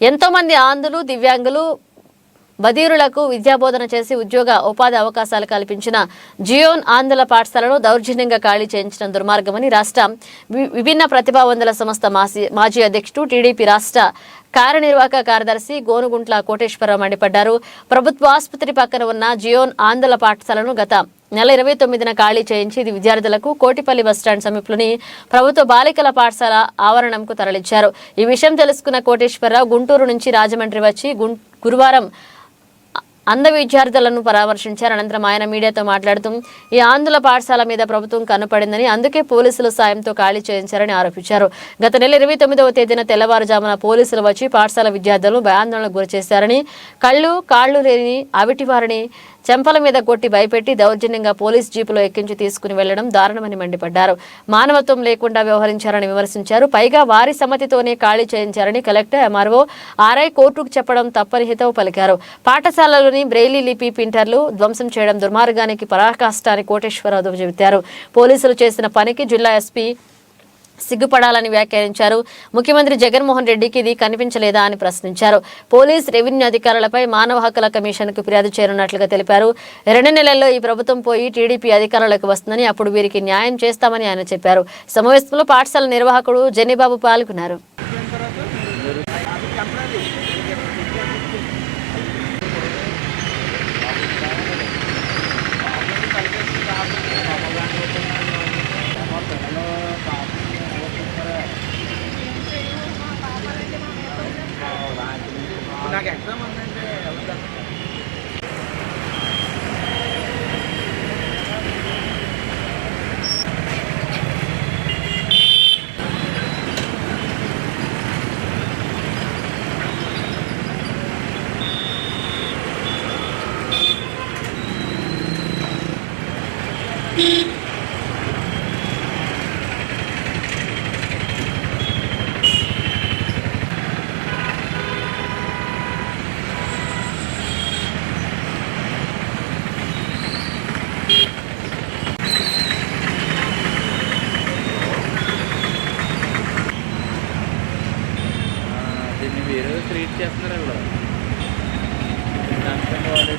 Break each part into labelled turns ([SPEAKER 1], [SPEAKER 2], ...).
[SPEAKER 1] ఎంతో మంది ఆంధ్రులు దివ్యాంగులు బదీరులకు విద్యాబోధన చేసి ఉద్యోగ ఉపాధి అవకాశాలు కల్పించిన జియోన్ ఆంధ్ర పాఠశాలను దౌర్జన్యంగా ఖాళీ చేయించిన దుర్మార్గమని రాష్ట్ర విభిన్న ప్రతిభావంతుల సంస్థ మాజీ అధ్యక్షుడు టీడీపీ రాష్ట్ర కార్యనిర్వాహక కార్యదర్శి గోనుగుంట్ల కోటేశ్వరరావు మండిపడ్డారు. ప్రభుత్వ ఆసుపత్రి పక్కన ఉన్న జియోన్ ఆంధ్ర పాఠశాలను గత నెల ఇరవై తొమ్మిదిన ఖాళీ చేయించి ఇది విద్యార్థులకు కోటిపల్లి బస్టాండ్ సమీపంలోని ప్రభుత్వ బాలికల పాఠశాల ఆవరణంకు తరలించారు. ఈ విషయం తెలుసుకున్న కోటేశ్వరరావు గుంటూరు నుంచి రాజమండ్రి వచ్చి గుం- గురువారం అంధ విద్యార్థులను పరామర్శించారు. అనంతరం ఆయన మీడియాతో మాట్లాడుతూ ఈ ఆంధ్ర పాఠశాల మీద ప్రభుత్వం కనపడిందని అందుకే పోలీసుల సాయంతో ఖాళీ చేయించారని ఆరోపించారు. గత నెల ఇరవై తొమ్మిదవ తేదీన తెల్లవారుజామున పోలీసులు వచ్చి పాఠశాల విద్యార్థులను భయాందోళనకు గురి చేశారని కళ్ళు కాళ్ళు లేని అవిటివారిని చెంపల మీద కొట్టి భయపెట్టి దౌర్జన్యంగా పోలీస్ జీపులో ఎక్కించి తీసుకుని వెళ్ళడం దారుణమని మండిపడ్డారు. మానవత్వం లేకుండా వ్యవహరించారని విమర్శించారు. పైగా వారి సమ్మతితోనే ఖాళీ చేయించారని కలెక్టర్ ఎంఆర్ఓ ఆర్ఐ కోర్టుకు చెప్పడం తప్పని హితవు పలికారు. పాఠశాలలోని బ్రెయిలీ లిపి ప్రింటర్లు ధ్వంసం చేయడం దుర్మార్గానికి పరాకాష్టాన్ని కోటేశ్వరరావు చెబుతారు. పోలీసులు చేసిన పనికి జిల్లా ఎస్పీ సిగ్గుపడాలని వ్యాఖ్యానించారు. ముఖ్యమంత్రి జగన్మోహన్ రెడ్డికి ఇది కనిపించలేదా అని ప్రశ్నించారు. పోలీస్ రెవెన్యూ అధికారులపై మానవ హక్కుల కమిషన్కు ఫిర్యాదు చేయనున్నట్లుగా తెలిపారు. రెండు నెలల్లో ఈ ప్రభుత్వం పోయి టీడీపీ అధికారంలోకి వస్తుందని అప్పుడు వీరికి న్యాయం చేస్తామని ఆయన చెప్పారు. సమావేశంలో పాఠశాల నిర్వాహకుడు జెన్నిబాబు పాల్గొన్నారు.
[SPEAKER 2] వేరే ట్రీట్ చేస్తున్నారు వాళ్ళు దానికంటే వాళ్ళు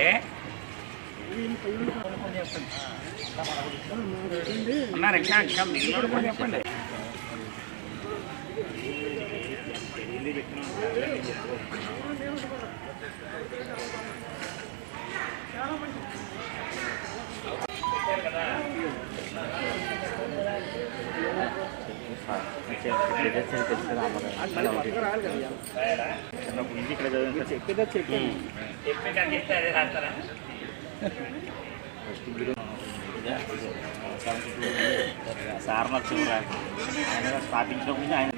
[SPEAKER 2] ఏ? ఉన్నారు చెప్పేదా చెప్పి సార్ నచ్చింది ఆయన ఆయన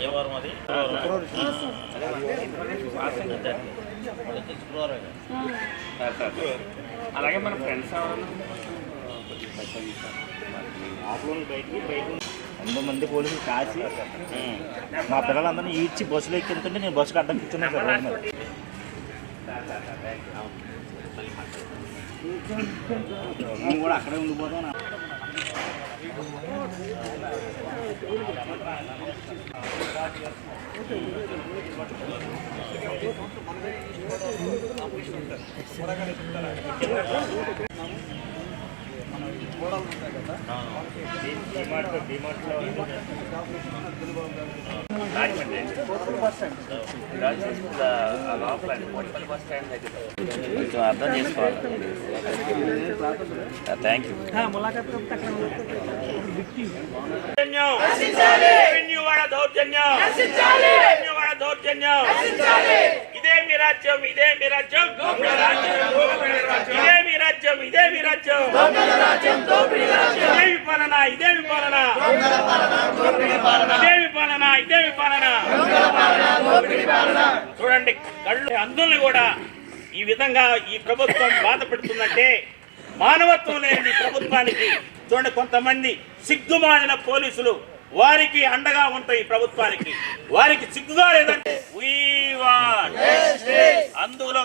[SPEAKER 2] ఏ వారం అది అలాగే మన ఫ్రెండ్స్ వంద మంది పోలీసులు కాసి మా పిల్లలందరినీ ఈడ్చి బస్సులో ఎక్కింటుంటే నేను బస్సుకు అడ్డం కూర్చున్నాను సార్ రోడ్డు మీద. కూడా అక్కడే ఉండిపోతావు నా- డిమార్ట్లో డిమార్ట్లో కొంచెం అర్థం చేసుకోవాలి థ్యాంక్ యూ
[SPEAKER 3] రెవెన్యూవాడ దౌర్జన్యం దౌర్జన్యం ఇదే మీ రాజ్యం ఇదే మీ రాజ్యం ఇదే మీ రాజ్యం ఇదే మీ రాజ్యం ఇదే మీ పాలన ఇదే మీ పాలన పాలన. పాలన చూడండి కళ్ళు అందుల్ని కూడా ఈ విధంగా ఈ ప్రభుత్వం బాధ పెడుతుందంటే మానవత్వం లేని ప్రభుత్వానికి చూడండి కొంతమంది సిగ్గుమాలిన పోలీసులు వారికి అండగా ఉంటాయి ప్రభుత్వానికి. వారికి సిగ్గుగా లేదంటే.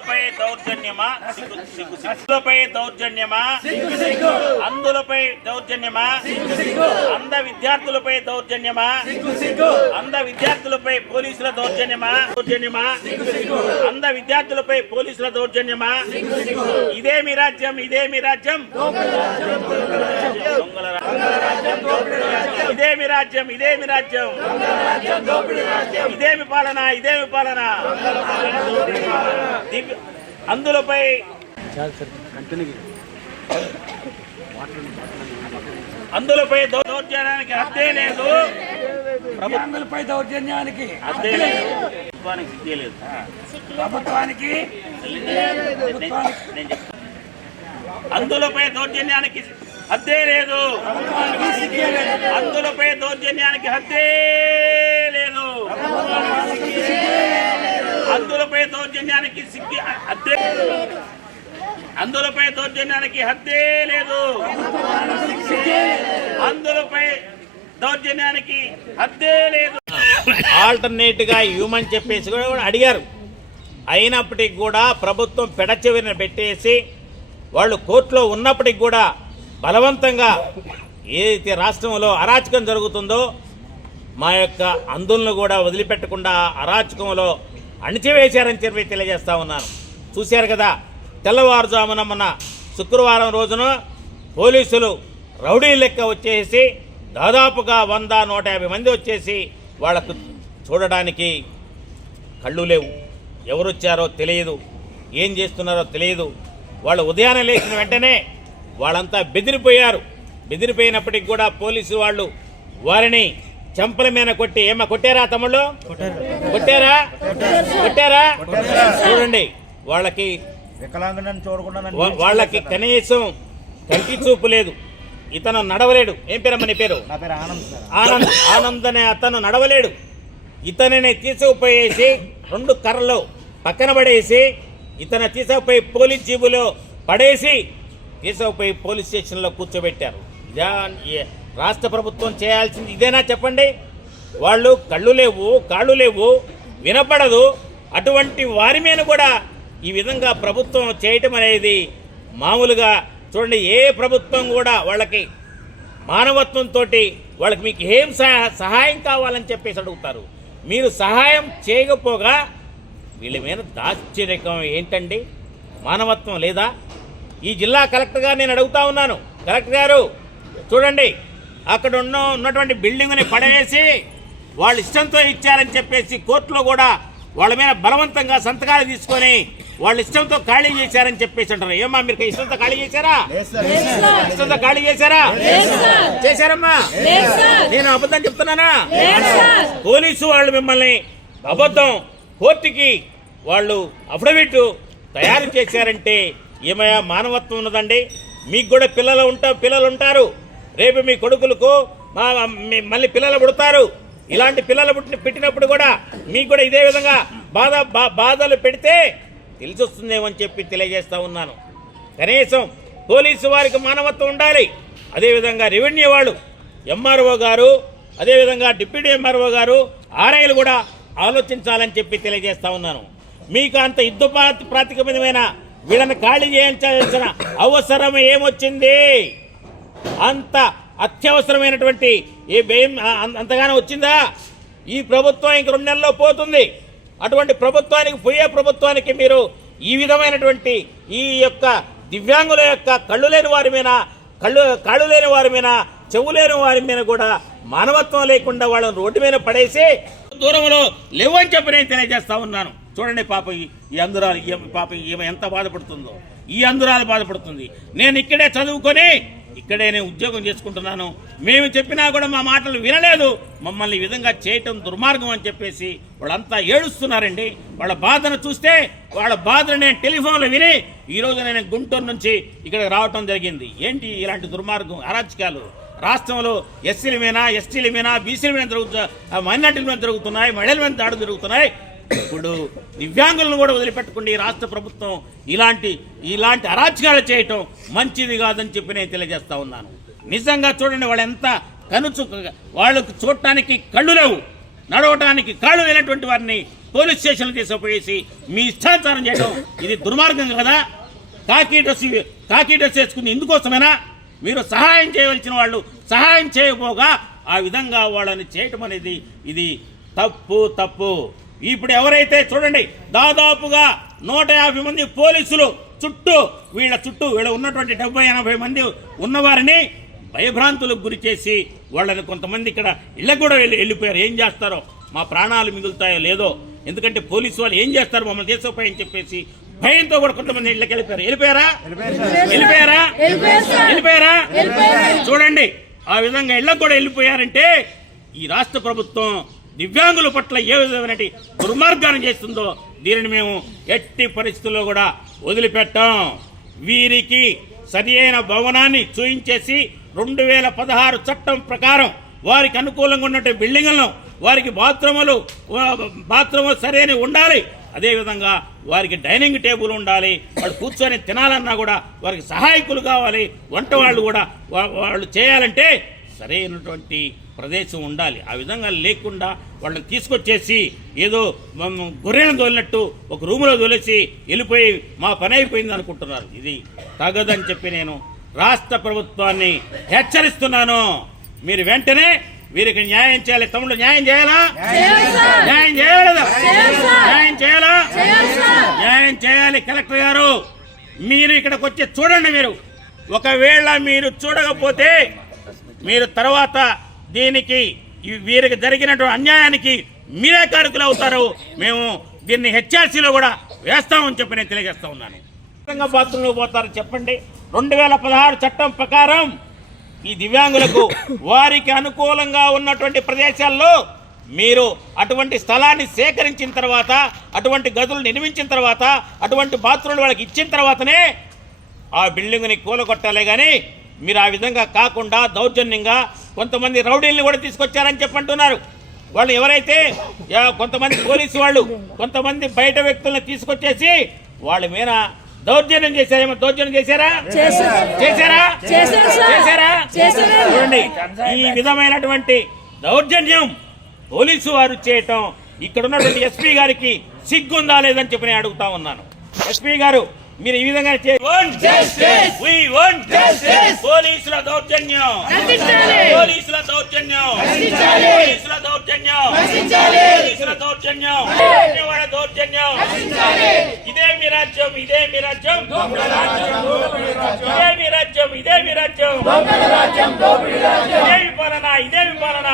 [SPEAKER 3] అందులపై దౌర్జన్యమా? సిగ్గు సిగ్గు అందులపై దౌర్జన్యమా? అందులపై దౌర్జన్యమా? అంద విద్యార్థులపై దౌర్జన్యమా? అంద విద్యార్థులపై పోలీసుల దౌర్జన్యమా? దౌర్జన్యమా? అంద విద్యార్థులపై పోలీసుల దౌర్జన్యమా? ఇదే మీ రాజ్యం ఇదే మీ రాజ్యం. దొంగల రాజ్యం ఇదే మీ రాజ్యం ఇదే మీ రాజ్యం? ఇదేమి పాలన ఇదేమి పాలన? అందులపై అందులపై దౌర్జన్యానికి హద్దే లేదు.
[SPEAKER 4] దివ్యాంగులపై దౌర్జన్యానికి
[SPEAKER 3] హద్దే లేదు. ప్రభుత్వానికి సిగ్గే లేదు.
[SPEAKER 4] ప్రభుత్వానికి.
[SPEAKER 3] అందులపై దౌర్జన్యానికి హద్దే లేదు. అందులపై దౌర్జన్యానికి హద్దే లేదు. అందులపై దౌర్జన్యానికి సిగ్గి హద్దే అందులపై దౌర్జన్యానికి హద్దే లేదు. అందులపై దౌర్జన్యానికి హద్దే లేదు. ఆల్టర్నేట్గా ఇవ్వమని చెప్పేసి కూడా అడిగారు. అయినప్పటికీ కూడా ప్రభుత్వం పెడచెవిన పెట్టేసి వాళ్ళు కోర్టులో ఉన్నప్పటికి కూడా బలవంతంగా ఏదైతే రాష్ట్రంలో అరాచకం జరుగుతుందో మా యొక్క అందులను కూడా వదిలిపెట్టకుండా అరాచకంలో అణిచివేశారని చెప్పి తెలియజేస్తా ఉన్నాను. చూశారు కదా తెల్లవారుజామున మన శుక్రవారం రోజున పోలీసులు రౌడీ లెక్క వచ్చేసి దాదాపుగా వంద నూట యాభై మంది వచ్చేసి వాళ్ళకు చూడడానికి కళ్ళు లేవు. ఎవరు వచ్చారో తెలియదు ఏం చేస్తున్నారో తెలియదు. వాళ్ళు ఉదయాన్నే లేచిన వెంటనే వాళ్ళంతా బెదిరిపోయారు. బెదిరిపోయినప్పటికి కూడా పోలీసు వాళ్ళు వారిని చెంపల మీద కొట్టి ఏమా కొట్టారా తమ్ముళ్ళు? కొట్టారా? కొట్టారా? చూడండి వాళ్ళకి వాళ్ళకి కనీసం కంటి చూపు లేదు. ఇతను నడవలేడు. ఏం పేరమ్మా నీ పేరు?
[SPEAKER 2] ఆనంద్
[SPEAKER 3] ఆనంద్ అనే అతను నడవలేడు. ఇతనిని తీసుకుపోయేసి రెండు కర్రలు పక్కన పడేసి ఇతను తీసుకుపోయి పోలీస్ జీబులో పడేసి తీసుకుపోయి పోలీస్ స్టేషన్లో కూర్చోబెట్టారు. ఇదా రాష్ట్ర ప్రభుత్వం చేయాల్సింది ఇదేనా చెప్పండి? వాళ్ళు కళ్ళు లేవు కాళ్ళు లేవు వినపడదు. అటువంటి వారి మీద కూడా ఈ విధంగా ప్రభుత్వం చేయటం అనేది మామూలుగా చూడండి ఏ ప్రభుత్వం కూడా వాళ్ళకి మానవత్వంతో వాళ్ళకి మీకు ఏం సహాయం కావాలని చెప్పేసి అడుగుతారు. మీరు సహాయం చేయకపోగా వీళ్ళ మీద దాశ్చర్యకం ఏంటండి? మానవత్వం లేదా? ఈ జిల్లా కలెక్టర్ గారు నేను అడుగుతా ఉన్నాను. కలెక్టర్ గారు చూడండి అక్కడ ఉన్న ఉన్నటువంటి బిల్డింగ్ని పడవేసి వాళ్ళు ఇష్టంతో ఇచ్చారని చెప్పేసి కోర్టులో కూడా వాళ్ళ మీద బలవంతంగా సంతకాలు తీసుకొని వాళ్ళ ఇష్టంతో ఖాళీ చేశారని చెప్పేసి అంటారు. ఏమా మీరు ఇష్టంతో ఖాళీ చేశారా? ఇష్టంతో ఖాళీ చేశారా? చేశారమ్మా. నేను అబద్ధం చెప్తున్నానా? పోలీసు వాళ్ళు మిమ్మల్ని అబద్ధం కోర్టుకి వాళ్ళు అఫిడవిట్ తయారు చేశారంటే ఏమయ్యా మానవత్వం ఉన్నదండి? మీకు కూడా పిల్లలు ఉంటా పిల్లలు ఉంటారు. రేపు మీ కొడుకులకు మా మళ్ళీ పిల్లలు పుడతారు. ఇలాంటి పిల్లలు పుట్టిన పెట్టినప్పుడు కూడా మీకు కూడా ఇదే విధంగా బాధ బా- బాధలు పెడితే తెలిసొస్తుందేమో అని చెప్పి తెలియజేస్తూ ఉన్నాను. కనీసం పోలీసు వారికి మానవత్వం ఉండాలి. అదేవిధంగా రెవెన్యూ వాళ్ళు ఎంఆర్ఓ గారు అదేవిధంగా డిప్యూటీ ఎంఆర్ఓ గారు ఆర్ఐలు కూడా ఆలోచించాలని చెప్పి తెలియజేస్తూ ఉన్నాను. మీకు అంత యుద్ధ ప్రా- ప్రాతిపదికమైన వీళ్ళని ఖాళీ చేయించాల్సిన అవసరం ఏమొచ్చింది? అంత అత్యవసరమైనటువంటి ఏ భయం అంతగానో వచ్చిందా? ఈ ప్రభుత్వం ఇంక రెండు నెలల్లో పోతుంది. అటువంటి ప్రభుత్వానికి పోయే ప్రభుత్వానికి మీరు ఈ విధమైనటువంటి ఈ యొక్క దివ్యాంగుల యొక్క కళ్ళు లేని వారి మీద కళ్ళు కాళ్ళు లేని వారి మీద చెవులేని వారి మీద కూడా మానవత్వం లేకుండా వాళ్ళని రోడ్డు మీద పడేసి దూరంలో లేవని చెప్పి నేను తెలియజేస్తా ఉన్నాను. చూడండి పాప ఈ- అందురాలు ఈ పాప ఈమె ఎంత బాధపడుతుందో ఈ అందురాలు బాధపడుతుంది. నేను ఇక్కడే చదువుకొని ఇక్కడే నేను ఉద్యోగం చేసుకుంటున్నాను. మేము చెప్పినా కూడా మా మాటలు వినలేదు. మమ్మల్ని ఈ విధంగా చేయటం దుర్మార్గం అని చెప్పేసి వాళ్ళంతా ఏడుస్తున్నారండి. వాళ్ళ బాధను చూస్తే వాళ్ళ బాధను నేను టెలిఫోన్లో విని ఈరోజు నేను గుంటూరు నుంచి ఇక్కడ రావటం జరిగింది. ఏంటి ఇలాంటి దుర్మార్గం అరాచకాలు? రాష్ట్రంలో ఎస్సీల మీద ఎస్టీల మీద బీసీల మీద జరుగుతు మైనార్టీల మీద జరుగుతున్నాయి మహిళల మీద దాడులు జరుగుతున్నాయి. ఇప్పుడు దివ్యాంగులను కూడా వదిలిపెట్టకుండా ఈ రాష్ట్ర ప్రభుత్వం ఇలాంటి ఇలాంటి అరాచకాలు చేయటం మంచిది కాదని చెప్పి నేను తెలియజేస్తా ఉన్నాను. నిజంగా చూడండి వాళ్ళు ఎంత కనుచు వాళ్ళకు చూడటానికి కళ్ళు లేవు. నడవటానికి కాళ్ళు లేనటువంటి వారిని పోలీస్ స్టేషన్లు తీసుకుపోయేసి మీ ఇష్టాచారం చేయడం ఇది దుర్మార్గం కదా? కాకి డ్రెస్ కాకి డ్రెస్ వేసుకుంది ఎందుకోసమేనా మీరు సహాయం చేయవలసిన వాళ్ళు సహాయం చేయకపోగా ఆ విధంగా వాళ్ళని చేయటం అనేది ఇది తప్పు తప్పు. ఇప్పుడు ఎవరైతే చూడండి దాదాపుగా నూట యాభై మంది పోలీసులు చుట్టూ వీళ్ళ చుట్టూ వీళ్ళ ఉన్నటువంటి డెబ్బై ఎనభై మంది ఉన్నవారిని భయభ్రాంతులకు గురి చేసి వాళ్ళని కొంతమంది ఇక్కడ ఇళ్ళకు కూడా వెళ్ళి వెళ్ళిపోయారు. ఏం చేస్తారో? మా ప్రాణాలు మిగులుతాయో లేదో? ఎందుకంటే పోలీసు వాళ్ళు ఏం చేస్తారు? మమ్మల్ని దేశోపాయం చెప్పేసి భయంతో కూడా కొంతమంది ఇళ్ళకి వెళ్ళిపోయారు? వెళ్ళిపోయారా? వెళ్ళిపోయారా? వెళ్ళిపోయారా? చూడండి ఆ విధంగా ఇళ్ళకు కూడా వెళ్ళిపోయారంటే ఈ రాష్ట్ర ప్రభుత్వం దివ్యాంగుల పట్ల ఏ విధమైన దుర్మార్గాన్ని చేస్తుందో దీనిని మేము ఎట్టి పరిస్థితుల్లో కూడా వదిలిపెట్టాం. వీరికి సరి అయిన భవనాన్ని చూయించేసి రెండు వేల పదహారు చట్టం ప్రకారం వారికి అనుకూలంగా ఉన్నటువంటి బిల్డింగులను వారికి బాత్రూములు బాత్రూములు సరైన ఉండాలి. అదేవిధంగా వారికి డైనింగ్ టేబుల్ ఉండాలి. వాళ్ళు కూర్చొని తినాలన్నా కూడా వారికి సహాయకులు కావాలి. వంట వాళ్ళు కూడా వాళ్ళు చేయాలంటే సరైనటువంటి ప్రదేశం ఉండాలి. ఆ విధంగా లేకుండా వాళ్ళని తీసుకొచ్చేసి ఏదో గొర్రెలను తోలినట్టు ఒక రూములో తోలేసి వెళ్ళిపోయి మా పని అయిపోయింది అనుకుంటున్నారు. ఇది తగదని చెప్పి నేను రాష్ట్ర ప్రభుత్వాన్ని హెచ్చరిస్తున్నాను. మీరు వెంటనే వీరికి న్యాయం చేయాలి. తమ్ముడు న్యాయం చేయాలా? న్యాయం చేయాలి న్యాయం చేయాలా? న్యాయం చేయాలి కలెక్టర్ గారు. మీరు ఇక్కడికి వచ్చి చూడండి మీరు. ఒకవేళ మీరు చూడకపోతే మీరు తర్వాత దీనికి వీరికి జరిగినటువంటి అన్యాయానికి మీరే కారకులు అవుతారు మేము దీన్ని హెచ్ఆర్సీలో కూడా వేస్తామని చెప్పి నేను తెలియజేస్తా ఉన్నాను. విధంగా బాత్రూంలో పోతారు చెప్పండి. రెండు వేల పదహారు చట్టం ప్రకారం ఈ దివ్యాంగులకు వారికి అనుకూలంగా ఉన్నటువంటి ప్రదేశాల్లో మీరు అటువంటి స్థలాన్ని సేకరించిన తర్వాత అటువంటి గదులు నిర్మించిన తర్వాత అటువంటి బాత్రూంలు వాళ్ళకి ఇచ్చిన తర్వాతనే ఆ బిల్డింగ్ని కూలగొట్టాలే కానీ మీరు ఆ విధంగా కాకుండా దౌర్జన్యంగా కొంతమంది రౌడీల్ని కూడా తీసుకొచ్చారని చెప్పంటున్నారు. వాళ్ళు ఎవరైతే కొంతమంది పోలీసు వాళ్ళు కొంతమంది బయట వ్యక్తులను తీసుకొచ్చేసి వాళ్ళ మీద దౌర్జన్యం చేశారేమో. దౌర్జన్యం చేశారా? చేశారా. చేశారా? చూడండి ఈ విధమైనటువంటి దౌర్జన్యం పోలీసు వారు చేయటం ఇక్కడ ఉన్నటువంటి ఎస్పీ గారికి సిగ్గుందా లేదని చెప్పి నేను అడుగుతా ఉన్నాను. ఎస్పీ గారు మీరు ఈ విధంగా చే- We want justice. పోలీసుల దౌర్జన్యం. పోలీసుల దౌర్జన్యం. పోలీసుల దౌర్జన్యం. పోలీసుల దౌర్జన్యం. దౌర్జన్యం. ఇదే మీ రాజ్యం ఇదే మీ రాజ్యం. ఇదే మీ రాజ్యం ఇదే మీ రాజ్యం. ఇదే మీ పాలన ఇదే మీ పాలన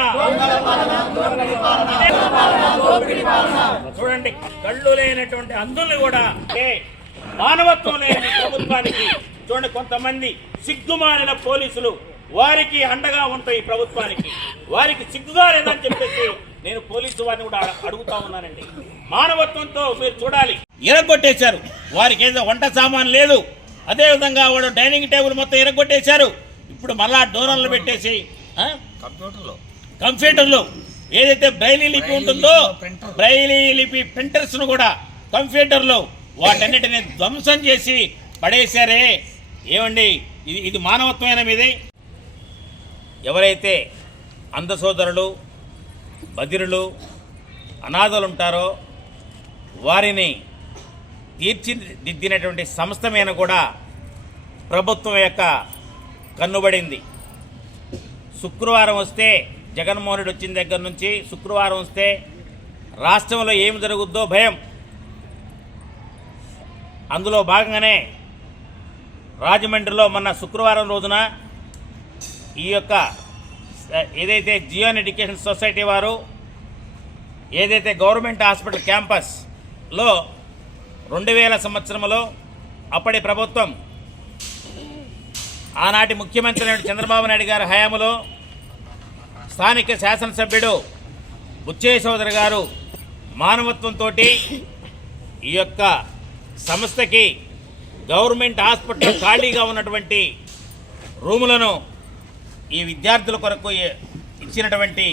[SPEAKER 3] చూడండి కళ్ళు లేనటువంటి అందుల్ని కూడా ఏ, మానవత్వం లేని ప్రభుత్వానికి చూడండి కొంతమంది సిగ్గుమాలిన పోలీసులు వారికి అండగా ఉంటాయి ఈ ప్రభుత్వానికి. వారికి సిగ్గుగా లేదని చెప్పేసి నేను పోలీసు వారిని కూడా అడ- అడుగుతా ఉన్నానండి. మానవత్వంతో మీరు చూడాలి. ఇరగొట్టేశారు. వారికి ఏదో వంట సామాన్ లేదు. అదేవిధంగా వాడు డైనింగ్ టేబుల్ మొత్తం ఇరగొట్టేశారు. ఇప్పుడు మళ్ళా డోరన్లు పెట్టేసి ఆ? కంప్యూటర్లో. ఏదైతే బ్రైలీ లిపి ఉంటుందో బ్రైలీ లిపి ప్రింటర్స్ను కూడా కంప్యూటర్లో వాటన్నిటిని ధ్వంసం చేసి పడేశారే. ఏమండి? ఇది ఇది మానవత్వమైన మీది? ఎవరైతే అంధ సోదరులు బదిరులు అనాథలు ఉంటారో వారిని తీర్చిదిద్దినటువంటి సంస్థ మీద కూడా ప్రభుత్వం యొక్క కన్నుబడింది. శుక్రవారం వస్తే జగన్మోహన్ రెడ్డి వచ్చిన దగ్గర నుంచి శుక్రవారం వస్తే రాష్ట్రంలో ఏమి జరుగుద్దో భయం. అందులో భాగంగానే రాజమండ్రిలో మొన్న శుక్రవారం రోజున ఈ యొక్క ఏదైతే జియోన్ ఎడ్యుకేషన్ సొసైటీ వారు ఏదైతే గవర్నమెంట్ హాస్పిటల్ క్యాంపస్లో రెండు వేల సంవత్సరంలో అప్పటి ప్రభుత్వం ఆనాటి ముఖ్యమంత్రి నాయుడు చంద్రబాబు నాయుడు గారి హయాంలో స్థానిక శాసనసభ్యుడు బుచ్చయ్య సోదరు గారు మానవత్వంతో ఈ యొక్క సంస్థకి గవర్నమెంట్ హాస్పిటల్ ఖాళీగా ఉన్నటువంటి రూములను ఈ విద్యార్థుల కొరకు ఇచ్చినటువంటి